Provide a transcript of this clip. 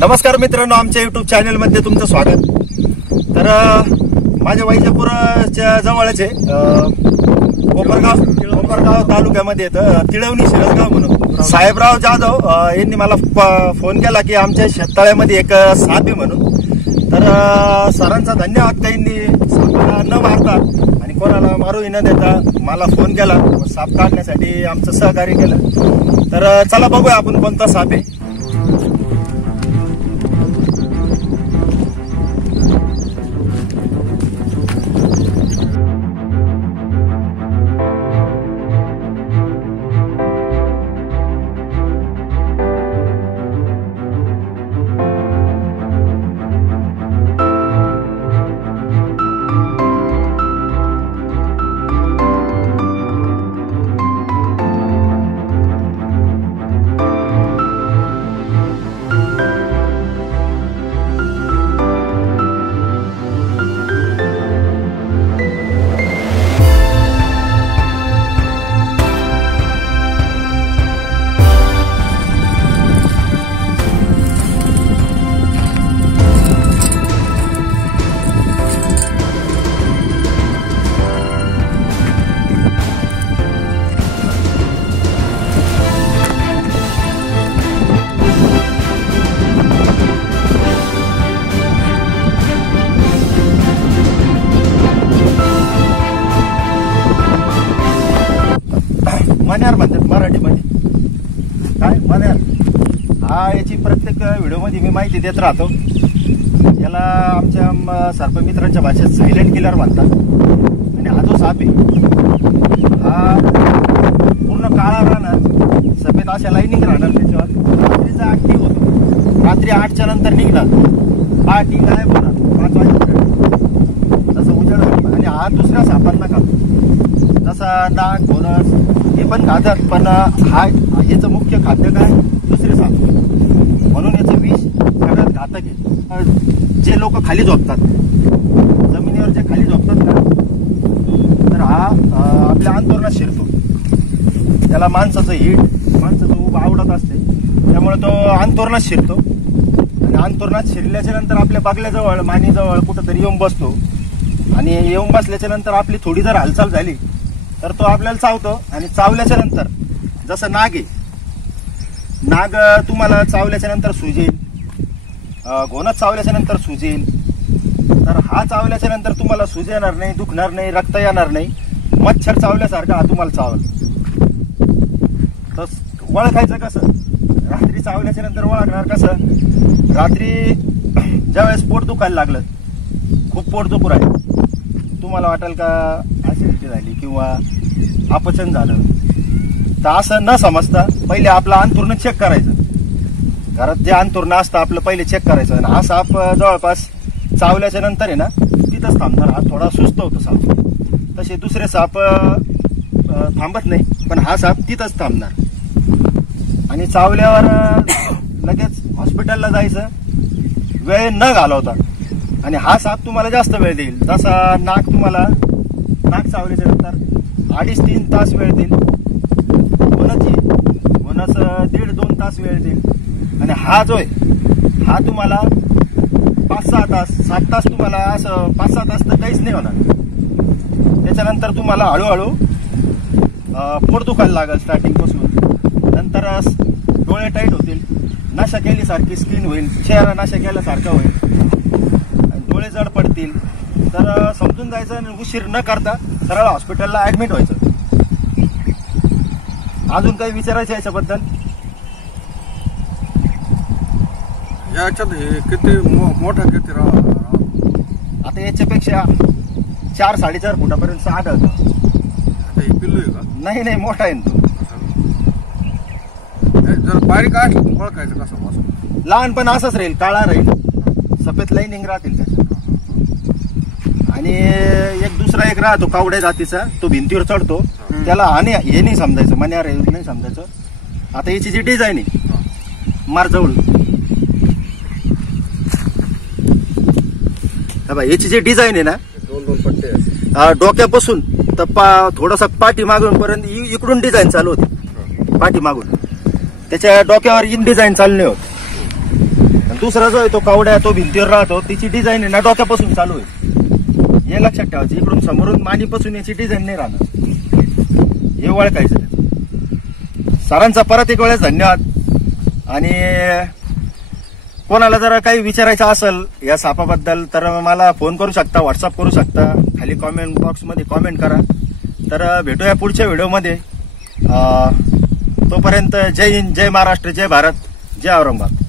नमस्कार मित्रांनो, आमच्या युट्यूब चॅनल मध्ये तुमचं स्वागत। तर माझ्या वैजापूरच्या जवळच आहे कोपरगाव तालुक्यामध्ये येतं तिळवणी शिरसगाव म्हणून। साहेबराव जाधव यांनी मला फोन केला की आमच्या शेततळ्यामध्ये एक साप आहे म्हणून। तर सरांचा धन्यवाद, त्यांनी सापाला न मारता आणि कोणाला मारू न देता मला फोन केला, साप काढण्यासाठी आमचं सहकार्य केलं। तर चला बघूया आपण कोणता साप आहे। मण्यार म्हणतात मराठीमध्ये, काय मण्यार हा। याची प्रत्येक व्हिडिओमध्ये मी माहिती देत राहतो। याला आमच्या सर्पमित्रांच्या भाषेत सायलेंट किलर म्हणतात। आणि हा जो साप आहे हा पूर्ण काळा राहणार, सफेद अशा लाईनिंग राहणार त्याच्यावर। रात्रीचा ऍक्टिव्ह होतो, रात्री 8च्या नंतर निघणार, पहाटे गायब होणार 5 वाजेपर्यंत, तसं उजेड होईल। आणि हा दुसऱ्या सापांना खातो, तसा नाग घोणस हे पण खातात, पण याचं मुख्य खाद्य काय, दुसरे साप, म्हणून याचं विष सगळ्यात घातक आहे। जे लोक खाली झोपतात, जमिनीवर जे खाली झोपतात ना, तर हा आपल्या अंतोरणात शिरतो। त्याला माणसाचं हिट, माणसाचं ऊब आवडत असते, त्यामुळे तो अंतोरणात शिरतो। आणि अंतोरणात शिरल्याच्या नंतर आपल्या बागल्याजवळ, मानीजवळ कुठंतरी येऊन बसतो। आणि येऊन बसल्याच्या नंतर आपली थोडी जर हालचाल झाली तर तो आपल्याला चावतो। आणि चावल्याच्या नंतर जसं नाग आहे, नाग तुम्हाला चावल्याच्या नंतर सुजेल, घोणस चावल्याच्या नंतर सुजेल, तर हा चावल्याच्या नंतर तुम्हाला सूज येणार नाही, दुखणार नाही, रक्त येणार नाही। मच्छर चावल्यासारखा हा तुम्हाला चावल। तर ओळखायचं कसं, रात्री चावल्याच्या नंतर ओळखणार कसं, रात्री ज्यावेळेस पोट दुखायला लागलं, खूप पोट दुखू राहिलं, तुम्हाला वाटेल का ऍसिडिटी झाली किंवा अपचन झालं, तर असं न समजता पहिले आपलं अंथरुण चेक करायचं। घरात जे अंथरुण असतं आपलं पहिले चेक करायचं। आणि हा साप जवळपास चावल्याच्या नंतर आहे ना तिथंच थांबणार, हा थोडा सुस्त होतो साप। तसे दुसरे साप थांबत नाही, पण हा साप तिथंच थांबणार। आणि चावल्यावर लगेच हॉस्पिटलला जायचं, वेळ न घालवता। आणि हा साप तुम्हाला जास्त वेळ देईल, जसा नाग तुम्हाला नाग चावल्याच्या नंतर 2.5-3 तास वेळ देईल, घोणस 1.5-2 तास वेळ देईल। आणि हा जो आहे हा तुम्हाला 5-6 तास 7 तास, तुम्हाला असं 5-6 तास तर काहीच नाही होणार। त्याच्यानंतर तुम्हाला हळूहळू पोट दुखायला लागेल स्टार्टिंग पासून, नंतर डोळे टाईट होतील, नशा केल्यासारखी स्किन होईल, चेहरा नशा केल्यासारखा होईल, डोळे जड पडतील। तर समजून जायचं आणि उशीर न करता सरळ हॉस्पिटलला ऍडमिट व्हायचं। अजून काही विचारायचं याच्याबद्दल? याच्यात किती मोठा किती आता याच्यापेक्षा 4-4.5 फुटापर्यंत आढळतं। आता हे पिल्लू आहे का? नाही, मोठा आहे तो। जर बारीक असलं ओळखायचं कसं? लहानपण असंच राहील, काळा राहील, सफेद लाईनिंग राहतील त्याच्यात। आणि एक दुसरा एक राहतो कावड्या जातीचा, तो भिंतीवर चढतो, त्याला हे नाही समजायचं, मण्यार नाही समजायचं। आता याची जी डिझाईन आहे मारजवळ, याची जी डिझाईन आहे ना, 2-2 पट्टे डोक्यापासून तर थोडासा पाठी मागून पर्यंत इकडून डिझाईन चालू होती, पाठी मागून त्याच्या डोक्यावर इन डिझाईन चालणे होत। दुसरा जो आहे तो कावड्या, तो भिंतीवर राहतो, तिची डिझाईन आहे ना डोक्यापासून चालू आहे. हे लक्षात ठेवायचं, इकडून समोरून मानीपासून याची डिझाईन नाही राहणार, हे ओळखायचं. सरांचा परत एक वेळेस धन्यवाद. आणि कोणाला जर काही विचारायचं असेल या सापाबद्दल तर मला फोन करू शकता, व्हॉट्सअप करू शकता, खाली कॉमेंट बॉक्समध्ये कॉमेंट करा. तर भेटूया पुढच्या व्हिडिओमध्ये. तोपर्यंत जय हिंद, जय महाराष्ट्र, जय भारत, जय औरंगाबाद.